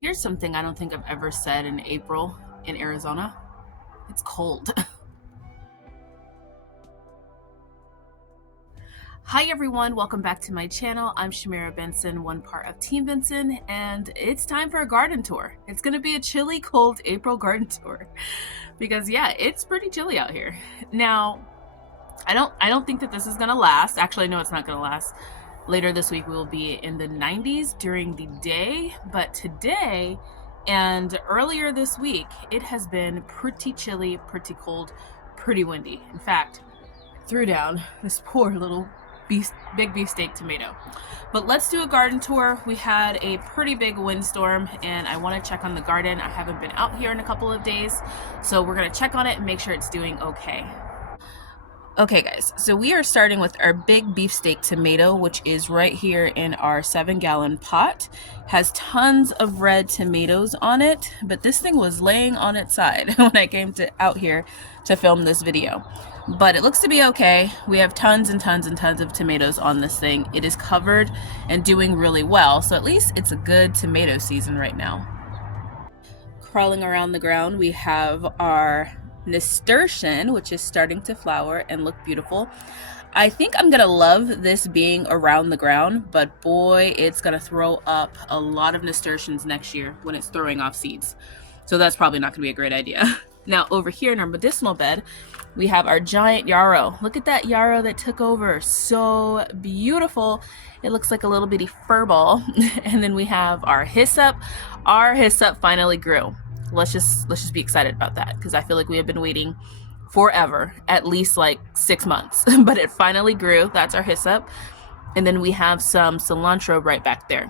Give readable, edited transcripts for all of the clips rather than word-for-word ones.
Here's something I don't think I've ever said in April in Arizona. It's cold. Hi everyone, welcome back to my channel. I'm Shamira Benson, one part of Team Benson, and it's time for a garden tour. It's gonna be a chilly, cold April garden tour because yeah, it's pretty chilly out here. Now, I don't think that this is gonna last. Actually, no, it's not gonna last. Later this week we will be in the 90s during the day, but today and earlier this week it has been pretty chilly, pretty cold, pretty windy. In fact, I threw down this poor little big beefsteak tomato. But let's do a garden tour. We had a pretty big windstorm and I want to check on the garden. I haven't been out here in a couple of days, so we're going to check on it and make sure it's doing okay. Okay guys, so we are starting with our big beefsteak tomato, which is right here in our 7-gallon pot. Has tons of red tomatoes on it, but this thing was laying on its side when I came out here to film this video. But it looks to be okay. We have tons and tons and tons of tomatoes on this thing. It is covered and doing really well, so at least it's a good tomato season right now. Crawling around the ground, we have our nasturtium, which is starting to flower and look beautiful. I think I'm gonna love this being around the ground, but boy, it's gonna throw up a lot of nasturtiums next year when it's throwing off seeds. So that's probably not gonna be a great idea. Now over here in our medicinal bed, we have our giant yarrow. Look at that yarrow that took over. So beautiful. It looks like a little bitty fur ball. And then we have our hyssop. Our hyssop finally grew. Let's just be excited about that because I feel like we have been waiting forever, at least like 6 months, but it finally grew. That's our hyssop. And then we have some cilantro right back there.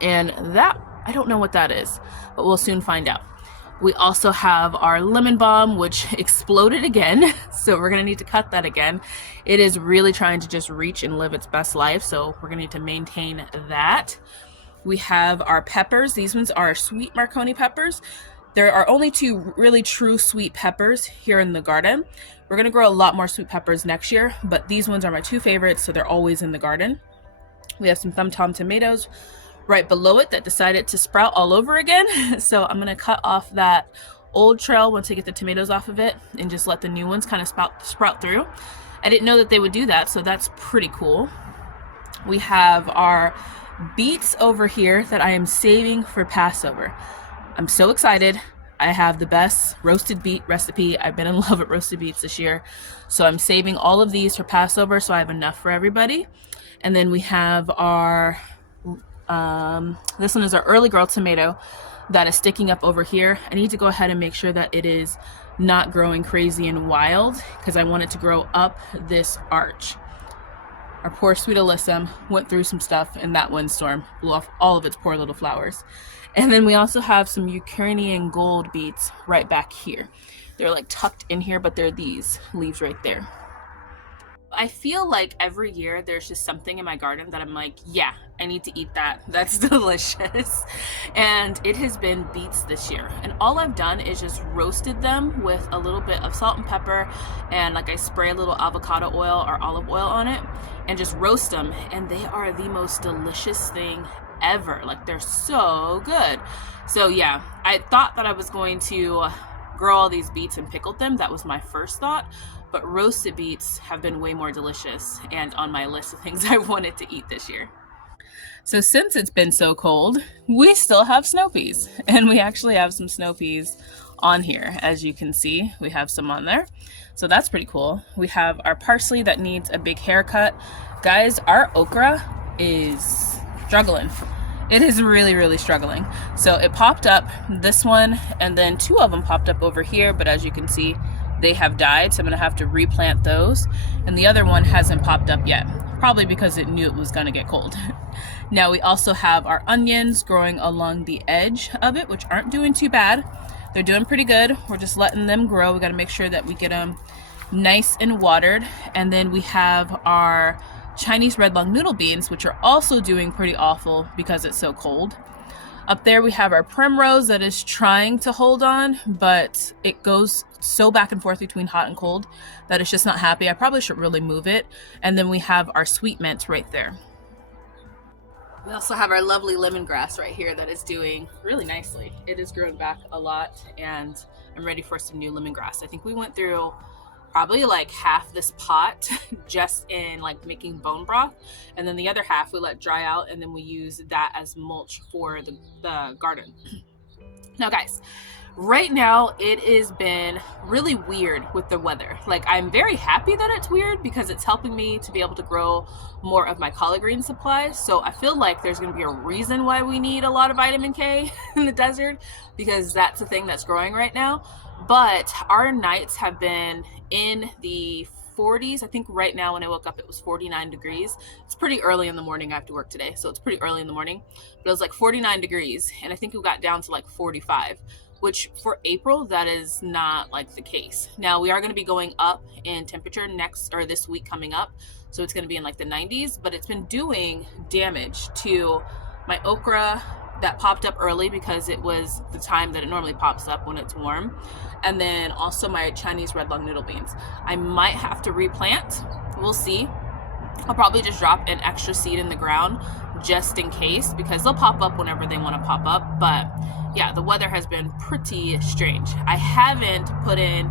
And that, I don't know what that is, but we'll soon find out. We also have our lemon balm, which exploded again. So we're gonna need to cut that again. It is really trying to just reach and live its best life. So we're gonna need to maintain that. We have our peppers. These ones are sweet Marconi peppers. There are only 2 really true sweet peppers here in the garden. We're gonna grow a lot more sweet peppers next year, but these ones are my 2 favorites, so they're always in the garden. We have some Thumb Tom tomatoes right below it that decided to sprout all over again. So I'm gonna cut off that old trail once I get the tomatoes off of it and just let the new ones kind of sprout through. I didn't know that they would do that, so that's pretty cool. We have our beets over here that I am saving for Passover. I'm so excited. I have the best roasted beet recipe. I've been in love with roasted beets this year. So I'm saving all of these for Passover so I have enough for everybody. And then we have our, this one is our early girl tomato that is sticking up over here. I need to go ahead and make sure that it is not growing crazy and wild because I want it to grow up this arch. Our poor sweet alyssum went through some stuff in that windstorm, blew off all of its poor little flowers. And then we also have some Ukrainian gold beets right back here. They're like tucked in here, but they're these leaves right there. I feel like every year there's just something in my garden that I'm like, yeah, I need to eat that. That's delicious. And it has been beets this year. And all I've done is just roasted them with a little bit of salt and pepper, and like I spray a little avocado oil or olive oil on it and just roast them. And they are the most delicious thing ever. Like, they're so good. So yeah, I thought that I was going to grow all these beets and pickle them. That was my first thought. But roasted beets have been way more delicious and on my list of things I wanted to eat this year. So since it's been so cold, we still have snow peas, and we actually have some snow peas on here. As you can see, we have some on there. So that's pretty cool. We have our parsley that needs a big haircut. Guys, our okra is struggling. It is really, really struggling. So it popped up, this one, and then 2 of them popped up over here, but as you can see, they have died, so I'm gonna have to replant those. And the other one hasn't popped up yet, probably because it knew it was gonna get cold. Now we also have our onions growing along the edge of it, which aren't doing too bad. They're doing pretty good. We're just letting them grow. We gotta make sure that we get them nice and watered. And then we have our Chinese red lung noodle beans, which are also doing pretty awful because it's so cold. Up there we have our primrose that is trying to hold on, but it goes so back and forth between hot and cold that it's just not happy. I probably should really move it. And then we have our sweet mint right there. We also have our lovely lemongrass right here that is doing really nicely. It has grown back a lot, and I'm ready for some new lemongrass. I think we went through probably like half this pot just in like making bone broth, and then the other half we let dry out, and then we use that as mulch for the garden. Now guys, right now it has been really weird with the weather. Like, I'm very happy that it's weird because it's helping me to be able to grow more of my collard green supply. So I feel like there's going to be a reason why we need a lot of vitamin K in the desert, because that's the thing that's growing right now. But our nights have been in the 40s. I think right now when I woke up it was 49 degrees. It's pretty early in the morning. I have to work today, so it's pretty early in the morning. But it was like 49 degrees, and I think we got down to like 45, which for April, that is not like the case. Now we are going to be going up in temperature this week coming up. So it's going to be in like the 90s, but it's been doing damage to my okra that popped up early because it was the time that it normally pops up when it's warm. And then also my Chinese red lung noodle beans. I might have to replant. We'll see. I'll probably just drop an extra seed in the ground just in case, because they'll pop up whenever they want to pop up. But yeah, the weather has been pretty strange. I haven't put in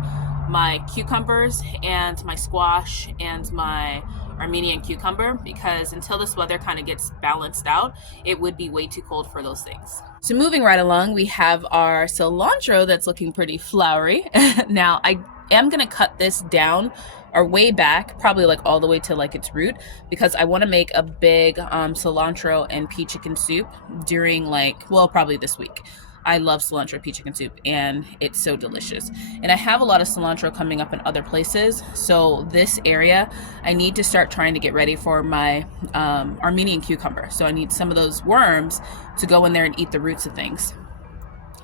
my cucumbers and my squash and my Armenian cucumber because until this weather kind of gets balanced out, it would be way too cold for those things. So moving right along, we have our cilantro that's looking pretty flowery. Now I am going to cut this down or way back, probably like all the way to like its root, because I want to make a big cilantro and pea chicken soup during probably this week. I love cilantro pea chicken soup and it's so delicious. And I have a lot of cilantro coming up in other places. So this area, I need to start trying to get ready for my Armenian cucumber. So I need some of those worms to go in there and eat the roots of things.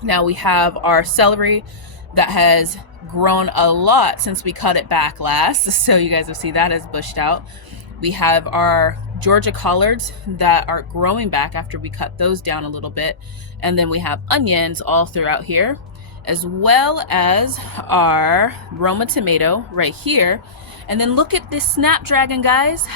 Now we have our celery that has grown a lot since we cut it back last. So you guys will see that has bushed out. We have our Georgia collards that are growing back after we cut those down a little bit. And then we have onions all throughout here, as well as our Roma tomato right here. And then look at this snapdragon, guys.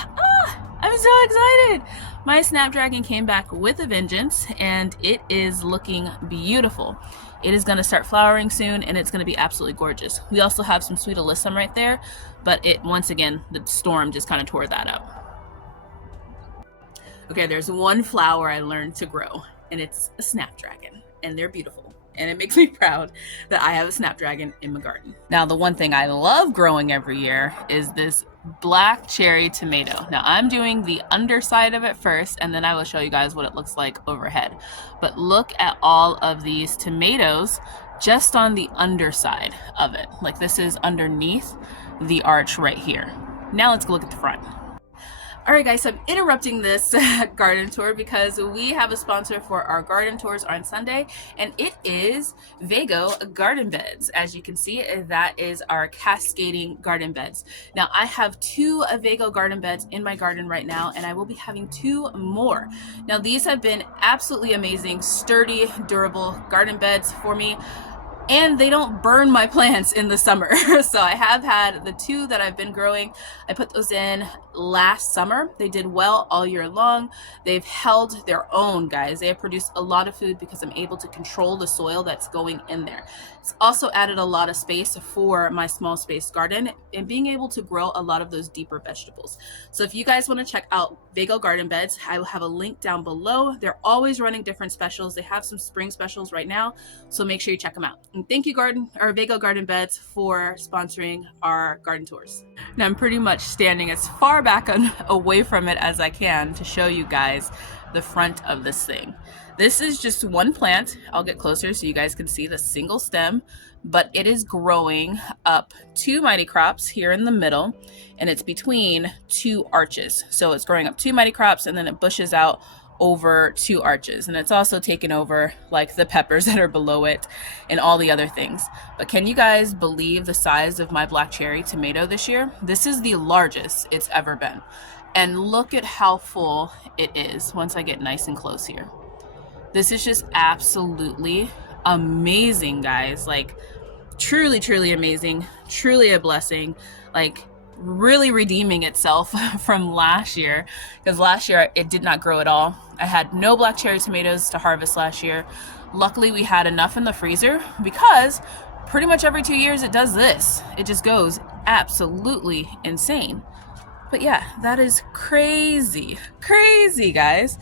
I'm so excited. My snapdragon came back with a vengeance and it is looking beautiful. It is going to start flowering soon and it's going to be absolutely gorgeous. We also have some sweet alyssum right there, but once again, the storm just kind of tore that up. Okay, there's one flower I learned to grow, and it's a snapdragon, and they're beautiful. And it makes me proud that I have a snapdragon in my garden. Now, the one thing I love growing every year is this black cherry tomato. Now, I'm doing the underside of it first, and then I will show you guys what it looks like overhead. But look at all of these tomatoes just on the underside of it. Like, this is underneath the arch right here. Now let's go look at the front. All right, guys, so I'm interrupting this garden tour because we have a sponsor for our garden tours on Sunday, and it is Vego garden beds. As you can see, that is our cascading garden beds. Now, I have 2 Vego garden beds in my garden right now, and I will be having 2 more. Now, these have been absolutely amazing, sturdy, durable garden beds for me. And they don't burn my plants in the summer. So I have had the 2 that I've been growing. I put those in last summer. They did well all year long. They've held their own, guys. They have produced a lot of food because I'm able to control the soil that's going in there. It's also added a lot of space for my small space garden and being able to grow a lot of those deeper vegetables. So if you guys want to check out Vego garden beds, I will have a link down below. They're always running different specials. They have some spring specials right now, so make sure you check them out. And thank you Vego garden beds for sponsoring our garden tours. Now I'm pretty much standing as far back away from it as I can to show you guys the front of this thing. This is just one plant. I'll get closer so you guys can see the single stem, but it is growing up 2 mighty crops here in the middle, and it's between 2 arches. So it's growing up 2 mighty crops and then it bushes out over 2 arches, and it's also taken over like the peppers that are below it and all the other things. But can you guys believe the size of my black cherry tomato this year? This is the largest it's ever been, and look at how full it is once I get nice and close here. This is just absolutely amazing, guys. Like, truly amazing, truly a blessing. Like, really redeeming itself from last year, because last year it did not grow at all. I had no black cherry tomatoes to harvest last year. Luckily we had enough in the freezer, because pretty much every 2 years it does this. It just goes absolutely insane. But yeah, that is crazy, crazy, guys.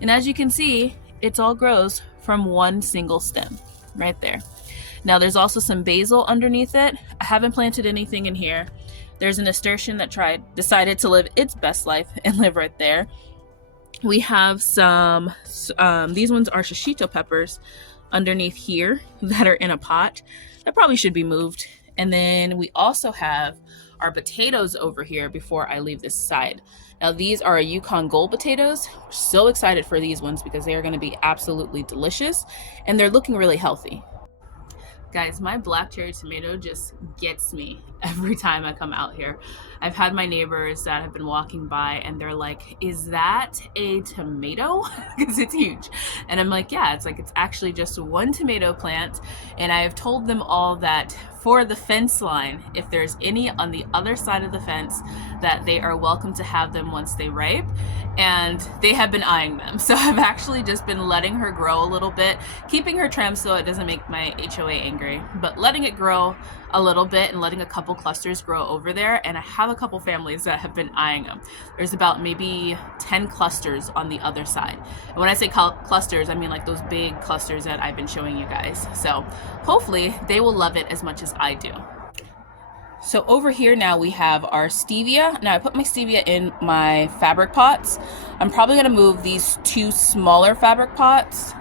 And as you can see, it all grows from one single stem right there. Now there's also some basil underneath it. I haven't planted anything in here. There's an nasturtium that decided to live its best life and live right there. We have some, these ones are shishito peppers underneath here that are in a pot. That probably should be moved. And then we also have our potatoes over here before I leave this side. Now these are Yukon Gold potatoes. We're so excited for these ones because they are going to be absolutely delicious and they're looking really healthy. Guys, my black cherry tomato just gets me every time I come out here. I've had my neighbors that have been walking by and they're like, is that a tomato? Because it's huge. And I'm like, yeah, it's actually just one tomato plant. And I have told them all that for the fence line, if there's any on the other side of the fence, that they are welcome to have them once they ripe. And they have been eyeing them. So I've actually just been letting her grow a little bit, keeping her trimmed so it doesn't make my HOA angry, but letting it grow a little bit and letting a couple clusters grow over there. And I have a couple families that have been eyeing them. There's about maybe 10 clusters on the other side. And when I say clusters, I mean like those big clusters that I've been showing you guys. So hopefully they will love it as much as I do. So over here now we have our stevia. Now I put my stevia in my fabric pots. I'm probably gonna move these two smaller fabric pots.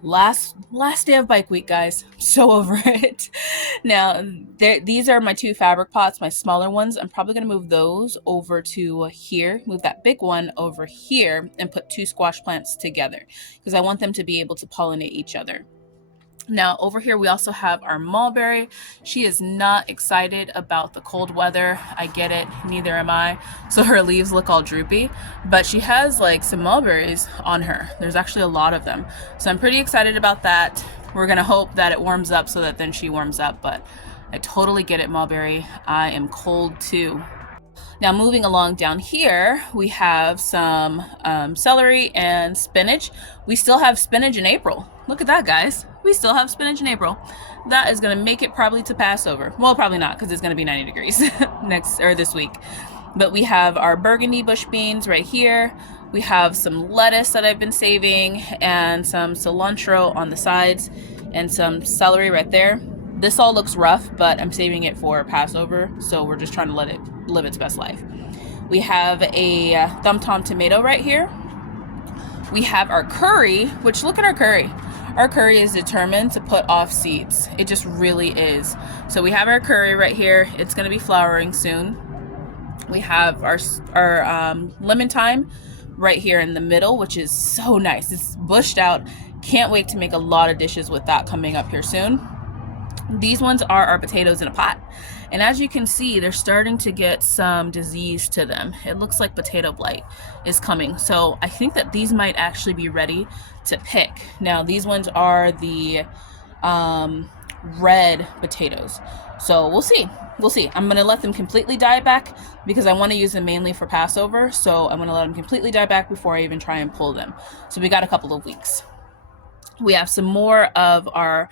Last day of bike week, guys. I'm so over it. Now these are my two fabric pots, my smaller ones. I'm probably gonna move those over to here, move that big one over here and put two squash plants together because I want them to be able to pollinate each other. Now over here we also have our mulberry. She is not excited about the cold weather. I get it, neither am I. So her leaves look all droopy, but she has like some mulberries on her. There's actually a lot of them. So I'm pretty excited about that. We're gonna hope that it warms up so that then she warms up, but I totally get it, mulberry. I am cold too. Now moving along down here, we have some celery and spinach. We still have spinach in April. Look at that, guys. We still have spinach in April. That is gonna make it probably to Passover. Well, probably not because it's gonna be 90 degrees this week. But we have our burgundy bush beans right here. We have some lettuce that I've been saving and some cilantro on the sides and some celery right there. This all looks rough, but I'm saving it for Passover, so we're just trying to let it live its best life. We have a thumb tom tomato right here. We have our curry, which look at our curry. Our curry is determined to put off seeds. It just really is. So we have our curry right here. It's gonna be flowering soon. We have our lemon thyme right here in the middle, which is so nice. It's bushed out. Can't wait to make a lot of dishes with that coming up here soon. These ones are our potatoes in a pot. And as you can see, they're starting to get some disease to them. It looks like potato blight is coming. So I think that these might actually be ready to pick. Now, these ones are the red potatoes. So we'll see. We'll see. I'm going to let them completely die back because I want to use them mainly for Passover. So I'm going to let them completely die back before I even try and pull them. So we got a couple of weeks. We have some more of our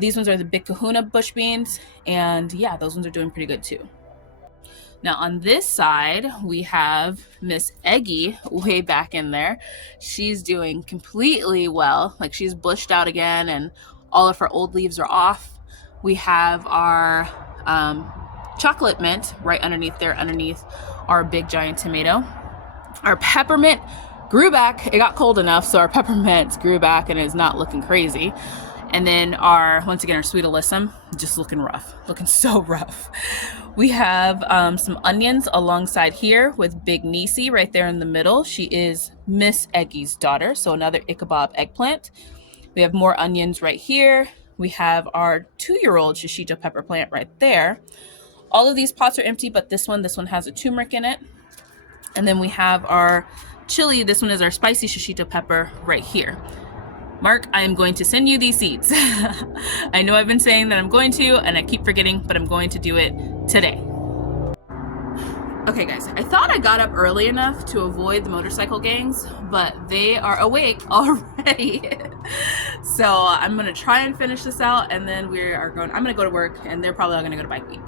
these ones are the big kahuna bush beans, and yeah, those ones are doing pretty good too. Now on this side, we have Miss Eggy way back in there. She's doing completely well. Like, she's bushed out again and all of her old leaves are off. We have our chocolate mint right underneath there, underneath our big giant tomato. Our peppermint grew back. It got cold enough, so our peppermint grew back and is not looking crazy. And then once again, our sweet alyssum, just looking rough, looking so rough. We have some onions alongside here with Big Nisi right there in the middle. She is Miss Eggy's daughter, so another Ichabod eggplant. We have more onions right here. We have our 2-year-old shishito pepper plant right there. All of these pots are empty, but this one has a turmeric in it. And then we have our chili. This one is our spicy shishito pepper right here. Mark, I am going to send you these seeds. I know I've been saying that I'm going to, and I keep forgetting, but I'm going to do it today. Okay guys, I thought I got up early enough to avoid the motorcycle gangs, but they are awake already. So I'm gonna try and finish this out, and then I'm gonna go to work, and they're probably all gonna go to bike week.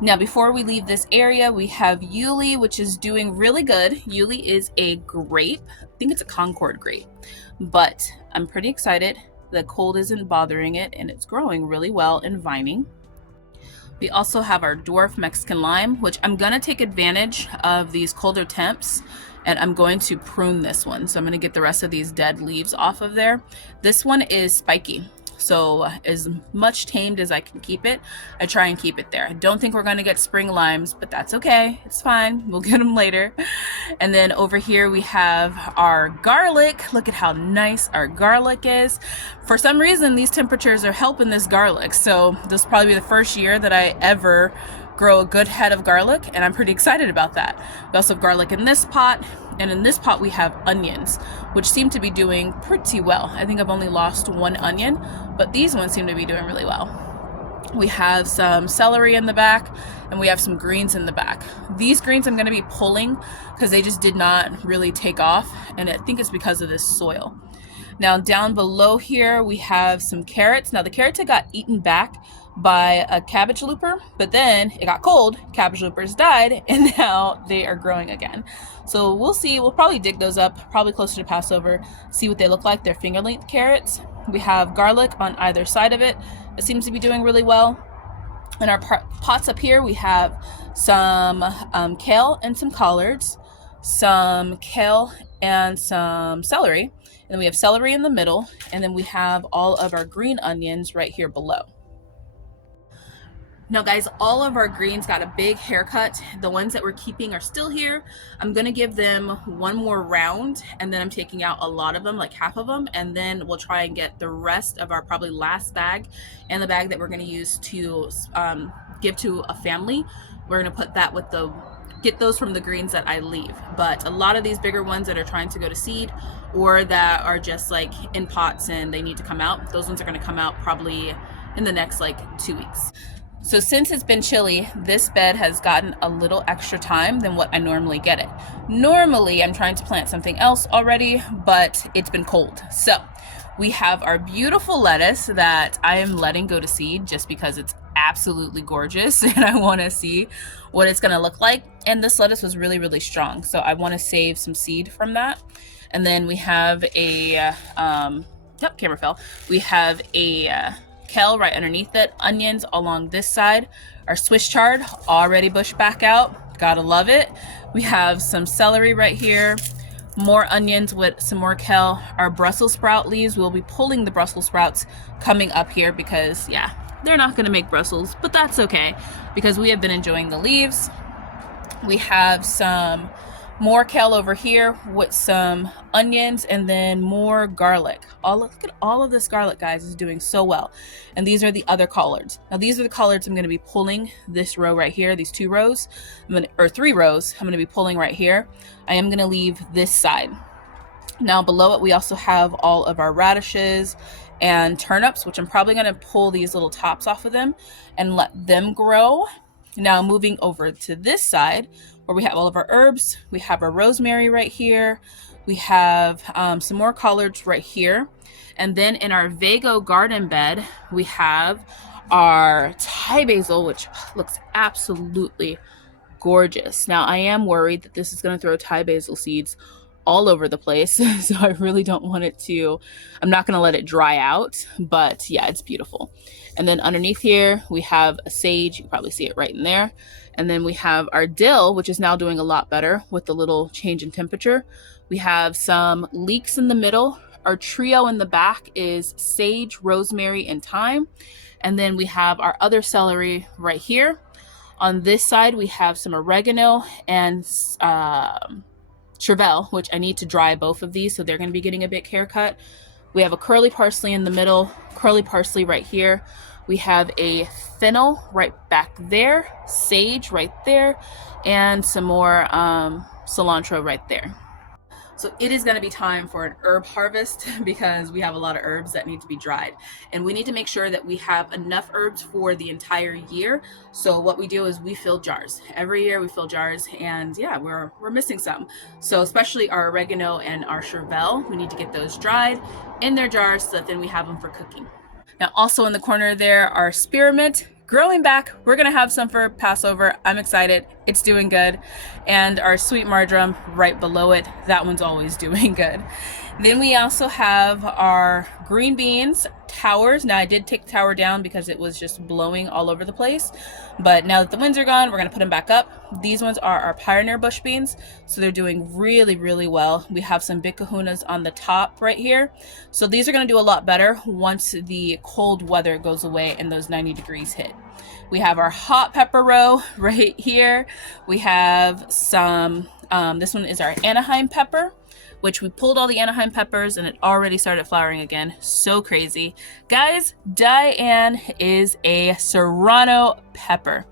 Now, before we leave this area, we have Yuli, which is doing really good. Yuli is a grape. I think it's a Concord grape, but I'm pretty excited. The cold isn't bothering it, and it's growing really well and vining. We also have our dwarf Mexican lime, which I'm gonna take advantage of these colder temps, and I'm going to prune this one. So I'm gonna get the rest of these dead leaves off of there. This one is spiky. So as much tamed as I can keep it, I try and keep it there. I don't think we're gonna get spring limes, but that's okay, it's fine. We'll get them later. And then over here we have our garlic. Look at how nice our garlic is. For some reason, these temperatures are helping this garlic. So this will probably be the first year that I ever grow a good head of garlic, and I'm pretty excited about that. We also have garlic in this pot, and in this pot we have onions, which seem to be doing pretty well. I think I've only lost one onion, but these ones seem to be doing really well. We have some celery in the back, and we have some greens in the back. These greens I'm going to be pulling because they just did not really take off, and I think it's because of this soil. Now down below here we have some carrots. Now the carrots had got eaten back by a cabbage looper, but then it got cold, cabbage loopers died, and now they are growing again. So we'll see. We'll probably dig those up probably closer to Passover, see what they look like. They're finger length carrots. We have garlic on either side of it. It seems to be doing really well. In our pots up here we have some kale and some collards, some kale and some celery, and then we have celery in the middle, and then we have all of our green onions right here below. Now guys, all of our greens got a big haircut. The ones that we're keeping are still here. I'm gonna give them one more round, and then I'm taking out a lot of them, like half of them, and then we'll try and get the rest of our probably last bag and the bag that we're gonna use to give to a family. We're gonna put that with get those from the greens that I leave. But a lot of these bigger ones that are trying to go to seed, or that are just like in pots and they need to come out, those ones are gonna come out probably in the next like 2 weeks. So since it's been chilly, this bed has gotten a little extra time than what I normally get it. Normally, I'm trying to plant something else already, but it's been cold. So we have our beautiful lettuce that I am letting go to seed just because it's absolutely gorgeous and I want to see what it's going to look like. And this lettuce was really, really strong. So I want to save some seed from that. And then we have a, camera fell. We have a, kale right underneath it, onions along this side, our Swiss chard already bushed back out, gotta love it. We have some celery right here, more onions with some more kale. Our Brussels sprout leaves, we'll be pulling the Brussels sprouts coming up here because yeah, they're not gonna make Brussels, but that's okay because we have been enjoying the leaves. We have some more kale over here with some onions, and then more garlic. Look at all of this garlic, guys, is doing so well. And these are the other collards. Now these are the collards I'm going to be pulling this row right here, these 2 rows, or 3 rows. I'm going to be pulling right here. I am going to leave this side. Now below it we also have all of our radishes and turnips, which I'm probably going to pull these little tops off of them and let them grow. Now moving over to this side where we have all of our herbs, we have our rosemary right here, we have some more collards right here, and then in our Vego garden bed we have our Thai basil, which looks absolutely gorgeous. Now I am worried that this is going to throw Thai basil seeds all over the place, so I really don't want it to. I'm not going to let it dry out, but yeah, it's beautiful. And then underneath here we have a sage, you can probably see it right in there, and then we have our dill, which is now doing a lot better with the little change in temperature. We have some leeks in the middle. Our trio in the back is sage, rosemary, and thyme, and then we have our other celery right here. On this side we have some oregano and Chevelle, which I need to dry both of these, so they're going to be getting a big haircut. We have a curly parsley in the middle, curly parsley right here. We have a fennel right back there, sage right there, and some more cilantro right there. So it is going to be time for an herb harvest because we have a lot of herbs that need to be dried. And we need to make sure that we have enough herbs for the entire year. So what we do is we fill jars. Every year we fill jars, and yeah, we're missing some. So especially our oregano and our chervil, we need to get those dried in their jars so that then we have them for cooking. Now also in the corner there are spearmint growing back. We're gonna have some for Passover. I'm excited. It's doing good. And our sweet marjoram right below it, that one's always doing good. Then we also have our green beans towers. Now I did take the tower down because it was just blowing all over the place, but now that the winds are gone, we're gonna put them back up. These ones are our pioneer bush beans, so they're doing really well. We have some big kahunas on the top right here, so these are gonna do a lot better once the cold weather goes away and those 90 degrees hit. We have our hot pepper row right here. We have some, this one is our Anaheim pepper, which we pulled all the Anaheim peppers and it already started flowering again. So crazy. Guys, Diane is a Serrano pepper.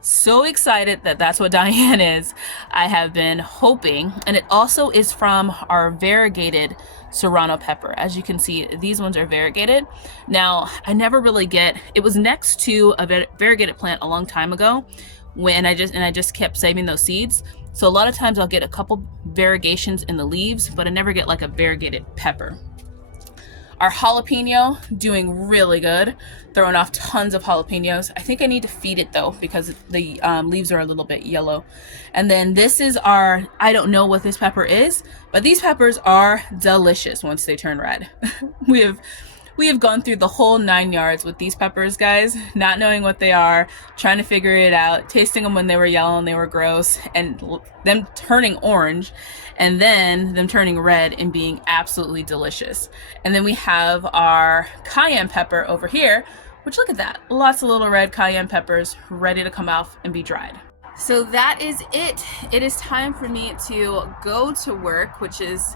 So excited that that's what Diane is. I have been hoping, and it also is from our variegated Serrano pepper. As you can see, these ones are variegated. Now, I never really get, it was next to a variegated plant a long time ago when I just kept saving those seeds. So a lot of times I'll get a couple variegations in the leaves, but I never get like a variegated pepper. Our jalapeno doing really good, throwing off tons of jalapenos. I think I need to feed it though because the leaves are a little bit yellow. And then this is our, I don't know what this pepper is, but these peppers are delicious once they turn red. We have gone through the whole 9 yards with these peppers, guys, not knowing what they are, trying to figure it out, tasting them when they were yellow and they were gross, and them turning orange, and then them turning red and being absolutely delicious. And then we have our cayenne pepper over here, which look at that, lots of little red cayenne peppers ready to come off and be dried. So that is it. It is time for me to go to work, which is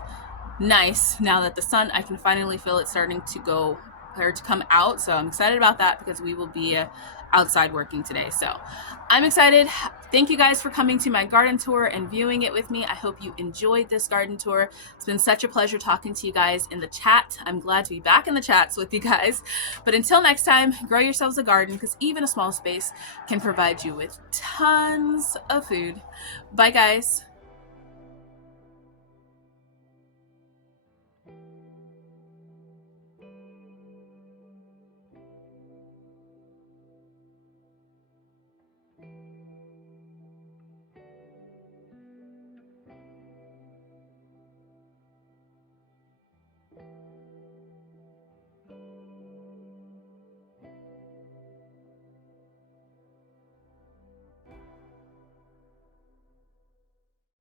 nice now that the sun, I can finally feel it starting to go or to come out. So I'm excited about that because we will be outside working today. So I'm excited. Thank you guys for coming to my garden tour and viewing it with me. I hope you enjoyed this garden tour. It's been such a pleasure talking to you guys in the chat. I'm glad to be back in the chats with you guys. But until next time, grow yourselves a garden because even a small space can provide you with tons of food. Bye guys.